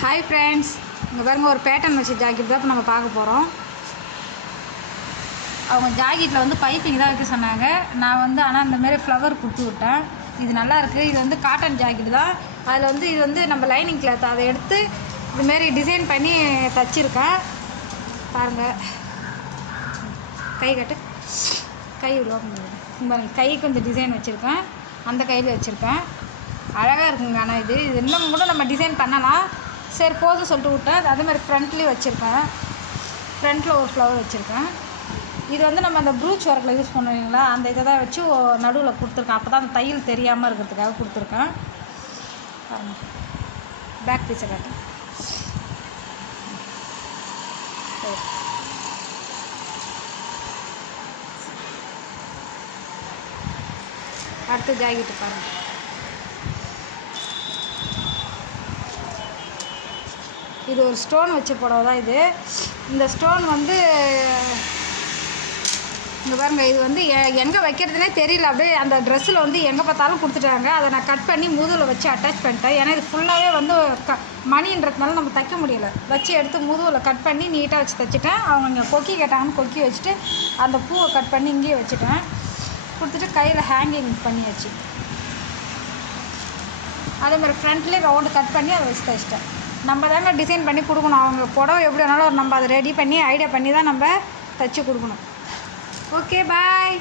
Hi friends, இங்கே பாருங்கள் ஒரு பேட்டர்ன் வச்ச ஜாக்கெட் தான் இப்போ நம்ம பார்க்க போகிறோம். அவங்க ஜாக்கெட்டில் வந்து பைப்பிங் தான் வைக்க சொன்னாங்க. நான் வந்து ஆனால் இந்தமாரி ஃப்ளவர் கொடுத்து விட்டேன். இது நல்லாயிருக்கு. இது வந்து காட்டன் ஜாக்கெட் தான். அதில் வந்து இது வந்து நம்ம லைனிங் கிளாத் அதை எடுத்து இதுமாரி டிசைன் பண்ணி தச்சுருக்கேன். பாருங்கள், கை கட்டு, கை உள்ள கைக்கு கொஞ்சம் டிசைன் வச்சுருக்கேன். அந்த கையில் வச்சுருக்கேன். அழகாக இருக்குங்க. ஆனால் இது இன்னும் கூட நம்ம டிசைன் பண்ணலாம். சரி போதும் சொல்லிட்டு விட்டேன். அதே மாதிரி ஃப்ரண்ட்லேயும் வச்சுருக்கேன். ஃப்ரண்ட்டில் ஒரு ஃப்ளவர் வச்சுருக்கேன். இது வந்து நம்ம அந்த ப்ரூச் ஒர்க்கில் யூஸ் பண்ணுவீங்களா, அந்த இதை தான் வச்சு நடுவில் கொடுத்துருக்கேன். அப்போ தான் அந்த தையல் தெரியாமல் இருக்கிறதுக்காக கொடுத்துருக்கேன். பாருங்கள், பேக் பீஸை காட்டு. அடுத்த ஜாக்கெட்டு பாருங்கள். இது ஒரு ஸ்டோன் வச்ச புடவை தான் இது. இந்த ஸ்டோன் வந்து இங்கே பாருங்கள், இது வந்து எங்கே வைக்கிறதுனே தெரியல. அப்படியே அந்த ட்ரெஸ்ஸில் வந்து எங்கே பார்த்தாலும் கொடுத்துட்டாங்க. அதை நான் கட் பண்ணி முதுகில் வச்சு அட்டாச் பண்ணிட்டேன். ஏன்னா இது ஃபுல்லாகவே வந்து மணின்றதுனால நம்ம தைக்க முடியல. வச்சு எடுத்து முதுகில் கட் பண்ணி நீட்டாக வச்சு தைச்சிட்டேன். அவங்க இங்கே கொக்கி கேட்டாங்கன்னு கொக்கி வச்சுட்டு அந்த பூவை கட் பண்ணி இங்கேயே வச்சுட்டேன். கொடுத்துட்டு கையில் ஹேங்கிங் பண்ணியாச்சு. அதே மாதிரி ஃப்ரண்ட்லேயே ரவுண்டு கட் பண்ணி அதை வச்சு தைச்சிட்டேன். நம்ம தாங்க டிசைன் பண்ணி கொடுக்கணும். அவங்க புடவை எப்படி வேணாலும் நம்ம அதை ரெடி பண்ணி ஐடியா பண்ணி தான் நம்ம தைச்சி கொடுக்கணும். ஓகே, பாய்.